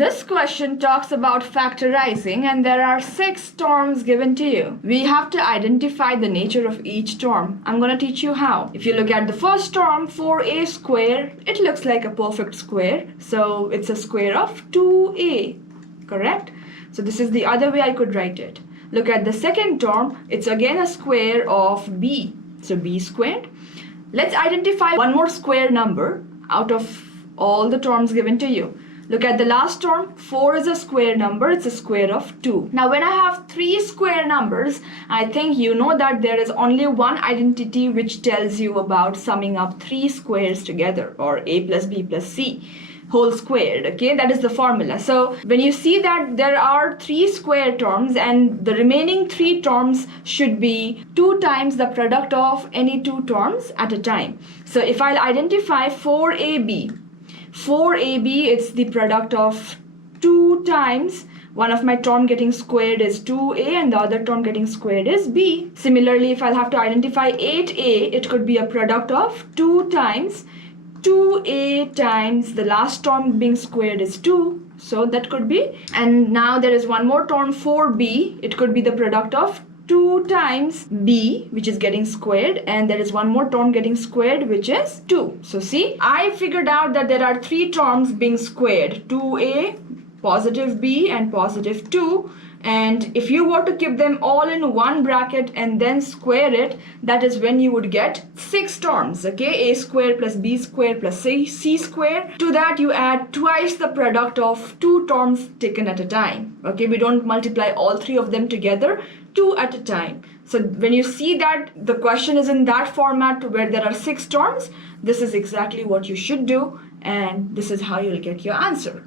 This question talks about factorizing and there are 6 terms given to you. We have to identify the nature of each term. I'm going to teach you how. If you look at the first term, 4a square, it looks like a perfect square. So it's a square of 2a, correct? So this is the other way I could write it. Look at the second term, it's again a square of b. So b squared. Let's identify one more square number out of all the terms given to you. Look at the last term, 4 is a square number, it's a square of 2. Now when I have 3 square numbers, I think you know that there is only one identity which tells you about summing up 3 squares together, or a plus b plus c whole squared, okay? That is the formula. So when you see that there are 3 square terms and the remaining 3 terms should be 2 times the product of any 2 terms at a time. So if I'll identify 4ab, it's the product of 2 times one of my term getting squared is 2a and the other term getting squared is b. Similarly, if I'll have to identify 8a, it could be a product of 2 times 2a times the last term being squared is 2. So that could be. And now there is one more term 4b. It could be the product of 2 times b, which is getting squared, and there is one more term getting squared, which is 2. So see, I figured out that there are 3 terms being squared, 2a, positive b, and positive 2. And if you were to keep them all in one bracket and then square it, that is when you would get 6 terms, okay? A square plus b square plus c square. To that you add twice the product of 2 terms taken at a time, okay? We don't multiply all 3 of them together, 2 at a time. So when you see that the question is in that format where there are 6 terms, this is exactly what you should do, and this is how you'll get your answer.